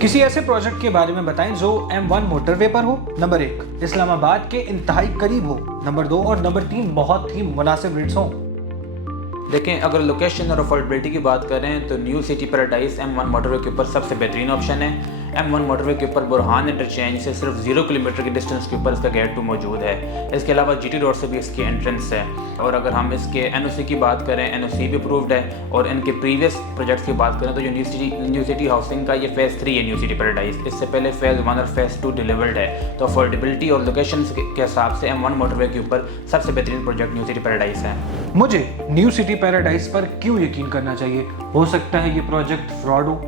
किसी ऐसे प्रोजेक्ट के बारे में बताएं जो M1 मोटरवे पर हो। नंबर 1 इस्लामाबाद के इंतहाई करीब हो। नंबर 2 और नंबर 3 बहुत ही मुनासिब रेट्स हों। देखें, अगर लोकेशन और अफोर्डेबिलिटी की बात करें तो new city paradise M1 motorway के ऊपर सबसे बेहतरीन ऑप्शन है। M1 मोटरवे के ऊपर बुरहान इंटरचेंज से सिर्फ 0 किलोमीटर की डिस्टेंस के ऊपर इसका गेट 2 मौजूद है। इसके अलावा GT रोड से भी इसकी एंट्रेंस है। और अगर हम इसके NOC की बात करें, NOC भी अप्रूव्ड है। और इनके प्रीवियस प्रोजेक्ट्स की बात करें तो जो न्यू सिटी हाउसिंग का ये फेज़ 3 है न्यू सिटी पैराडाइज। इससे पहले फेज़ 1 और फेज़ 2 डिलीवर्ड है। तो अफोर्डेबिलिटी और लोकेशन के हिसाब से M1 मोटरवे के ऊपर सबसे बेहतरीन प्रोजेक्ट न्यू सिटी पैराडाइज है। मुझे न्यू सिटी पैराडाइज पर क्यों यकीन करना चाहिए? हो सकता है ये प्रोजेक्ट फ्रॉड हो।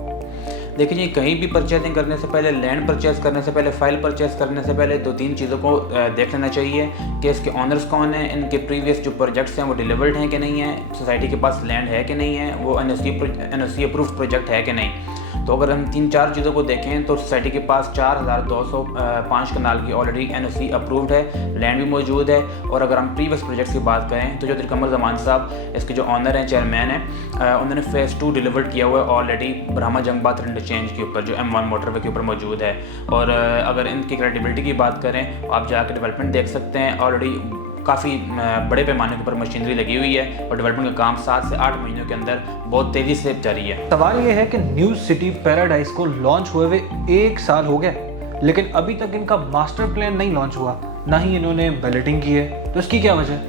देखिए जी, कहीं भी परचेजिंग करने से पहले, लैंड परचेज करने से पहले, फाइल परचेज करने से पहले 2-3 चीज़ों को देख लेना चाहिए कि इसके ऑनर्स कौन हैं, इनके प्रीवियस जो प्रोजेक्ट्स हैं वो डिलीवर्ड हैं कि नहीं है, सोसाइटी के पास लैंड है कि नहीं है, वो NOC अप्रूव्ड प्रोजेक्ट है कि नहीं। तो अगर हम 3-4 चीज़ों को देखें तो सोसाइटी के पास 4205 कनाल की ऑलरेडी NOC अप्रूव्ड है, लैंड भी मौजूद है। और अगर हम प्रीवियस प्रोजेक्ट्स की बात करें तो जो कमर जमान साहब इसके जो ऑनर हैं, चेयरमैन हैं, उन्होंने फेज़ 2 डिलीवर्ड किया हुआ है ऑलरेडी ब्रह्मा जंगबात इंटरचेंज के ऊपर जो M1 मोटरवे के ऊपर मौजूद है। और अगर इनकी क्रेडिबिलिटी की बात करें आप जाकर डेवलपमेंट देख सकते हैं। ऑलरेडी काफ़ी बड़े पैमाने के ऊपर मशीनरी लगी हुई है और डेवलपमेंट का काम 7 से 8 महीनों के अंदर बहुत तेज़ी से जारी है। सवाल ये है कि न्यू सिटी पैराडाइज को लॉन्च हुए हुए 1 साल हो गया, लेकिन अभी तक इनका मास्टर प्लान नहीं लॉन्च हुआ, ना ही इन्होंने बैलेटिंग की है। तो इसकी क्या वजह है?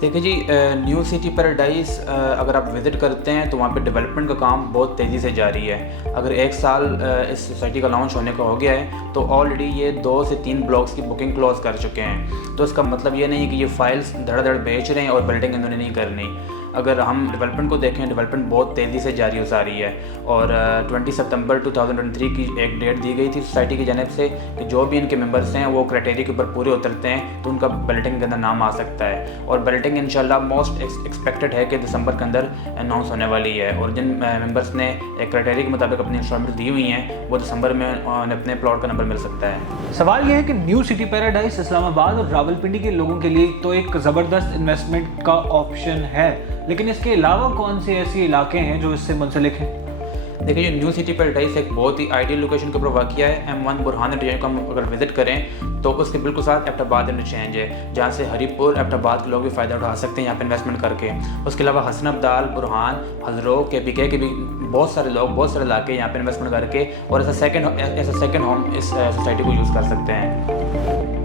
देखिए जी, न्यू सिटी पैराडाइज अगर आप विज़िट करते हैं तो वहाँ पे डेवलपमेंट का काम बहुत तेज़ी से जारी है। अगर 1 साल इस सोसाइटी का लॉन्च होने का हो गया है तो ऑलरेडी ये 2 से 3 ब्लॉक्स की बुकिंग क्लोज कर चुके हैं। तो इसका मतलब ये नहीं है कि ये फाइल्स धड़ाधड़ बेच रहे हैं और बिल्डिंग इन्होंने नहीं करनी। अगर हम डेवलपमेंट को देखें, डेवलपमेंट बहुत तेज़ी से जारी हो जा रही है। और 20 सितंबर 2023 की एक डेट दी गई थी सोसाइटी की जानब से कि जो भी इनके मेंबर्स हैं वो क्राइटेरिया के ऊपर पूरे उतरते हैं तो उनका बैलेटिंग के अंदर नाम आ सकता है। और बैलेटिंग इंशाल्लाह मोस्ट एक्सपेक्टेड है कि दिसंबर के अंदर अनाउंस होने वाली है। और जिन मेंबर्स ने एक क्राइटेरिया के मुताबिक अपनी इंस्टॉलमेंट दी हुई हैं वो दिसंबर में अपने प्लॉट का नंबर मिल सकता है। सवाल यह है कि न्यू सिटी पैराडाइज इस्लामाबाद और रावलपिंडी के लोगों के लिए तो एक ज़बरदस्त इन्वेस्टमेंट का ऑप्शन है, लेकिन इसके अलावा कौन से ऐसे इलाके हैं जो इससे मुंसलिक हैं? देखिए, न्यू सिटी पैराडाइज एक बहुत ही आइडियल लोकेशन के ऊपर वाक़िया है। M1 बुरहान इंटरचेंज को हम अगर विजिट करें तो उसके बिल्कुल साथ एबटाबाद इंटरचेंज है, जहाँ से हरीपुर एबटाबाद के लोग भी फ़ायदा उठा सकते हैं यहाँ पे इन्वेस्टमेंट करके। उसके अलावा हसन अब्दाल, बुरहान, हजरो, KPK के भी बहुत सारे लोग, बहुत सारे इलाके यहाँ पे इन्वेस्टमेंट करके और एज अ सेकेंड होम इस सोसाइटी को यूज़ कर सकते हैं।